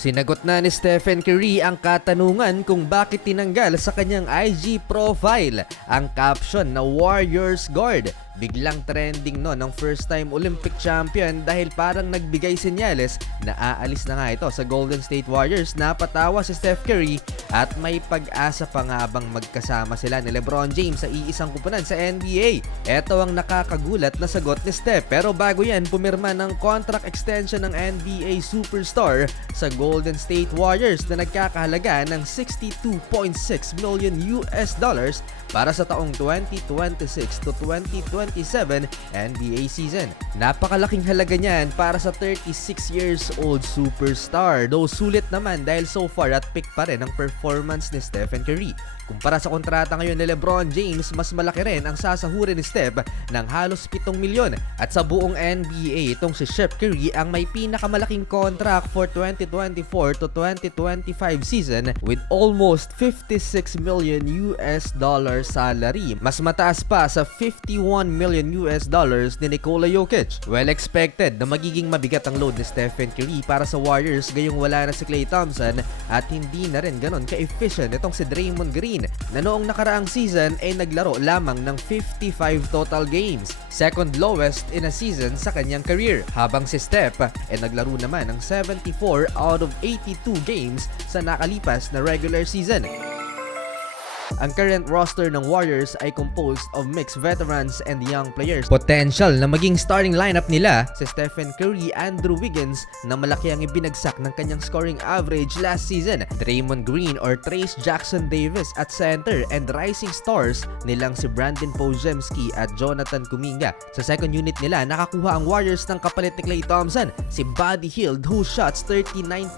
Sinagot na ni Stephen Curry ang katanungan kung bakit tinanggal sa kanyang IG profile ang caption na Warriors Guard. Biglang trending no ng first-time Olympic champion dahil parang nagbigay senyales na aalis na nga ito sa Golden State Warriors. Napatawa si Steph Curry at may pag-asa pa nga bang magkasama sila ni LeBron James sa iisang kupunan sa NBA. Ito ang nakakagulat na sagot ni Steph, pero bago yan, pumirma ng contract extension ng NBA superstar sa Golden State Warriors na nagkakahalaga ng $62.6 million para sa taong 2026 to 2027 NBA season. Napakalaking halaga niyan para sa 36 years old superstar. Though sulit naman dahil so far at peak pa rin ang performance ni Stephen Curry. Kumpara sa kontrata ngayon ni LeBron James, mas malaki rin ang sasahurin ni Steph ng halos 7 milyon. At sa buong NBA, itong si Steph Curry ang may pinakamalaking contract for 2024 to 2025 season with almost $56 million salary. Mas mataas pa sa $51 million ni Nikola Jokic. Well expected na magiging mabigat ang load ni Stephen Curry para sa Warriors gayong wala na si Klay Thompson at hindi na rin ganon ka-efficient itong si Draymond Green na noong nakaraang season ay naglaro lamang ng 55 total games, second lowest in a season sa kanyang career, habang si Steph ay naglaro naman ng 74 out of 82 games sa nakalipas na regular season. Ang current roster ng Warriors ay composed of mixed veterans and young players. Potential na maging starting lineup nila si Stephen Curry, Andrew Wiggins na malaki ang ibinagsak ng kanyang scoring average last season, Draymond Green or Trayce Jackson-Davis at center, and rising stars nilang si Brandon Podziemski at Jonathan Kuminga. Sa second unit nila, nakakuha ang Warriors ng kapalit ni Klay Thompson, si Buddy Hield who shots 39%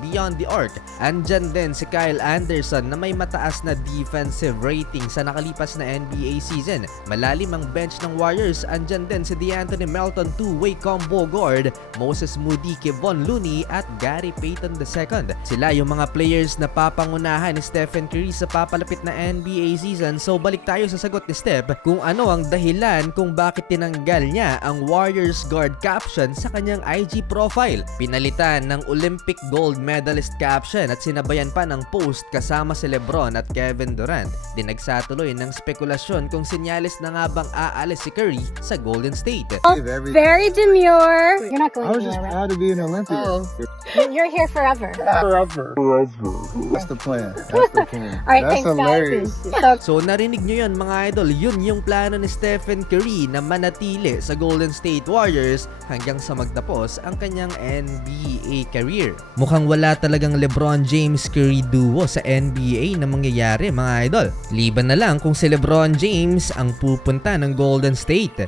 beyond the arc. Andyan din si Kyle Anderson na may mataas na defensive rating sa nakalipas na NBA season. Malalim ang bench ng Warriors. Andyan din si DeAnthony Melton, two-way combo guard, Moses Moody, Kevon Looney at Gary Payton II. Sila yung mga players na papangunahan ni Stephen Curry sa papalapit na NBA season. So balik tayo sa sagot ni Steph kung ano ang dahilan kung bakit tinanggal niya ang Warriors guard caption sa kanyang IG profile. Pinalitan ng Olympic gold medalist caption at sinabayan pa ng post kasama si LeBron at Kevin Durant. Dinagsatuloy ng spekulasyon kung senyales na nga bang aalis si Curry sa Golden State. Very demure. You're not going I was just anywhere, proud to be an Olympian. right? You're here forever. Forever. That's the plan. That's the plan. All right, That's thanks, hilarious. guys. So narinig nyo yun mga idol, yun yung plano ni Stephen Curry na manatili sa Golden State Warriors hanggang sa magtapos ang kanyang NBA career. Mukhang wala talagang LeBron James Curry duo sa NBA na mangyayari mga idol. Liban na lang kung si LeBron James ang pupunta ng Golden State.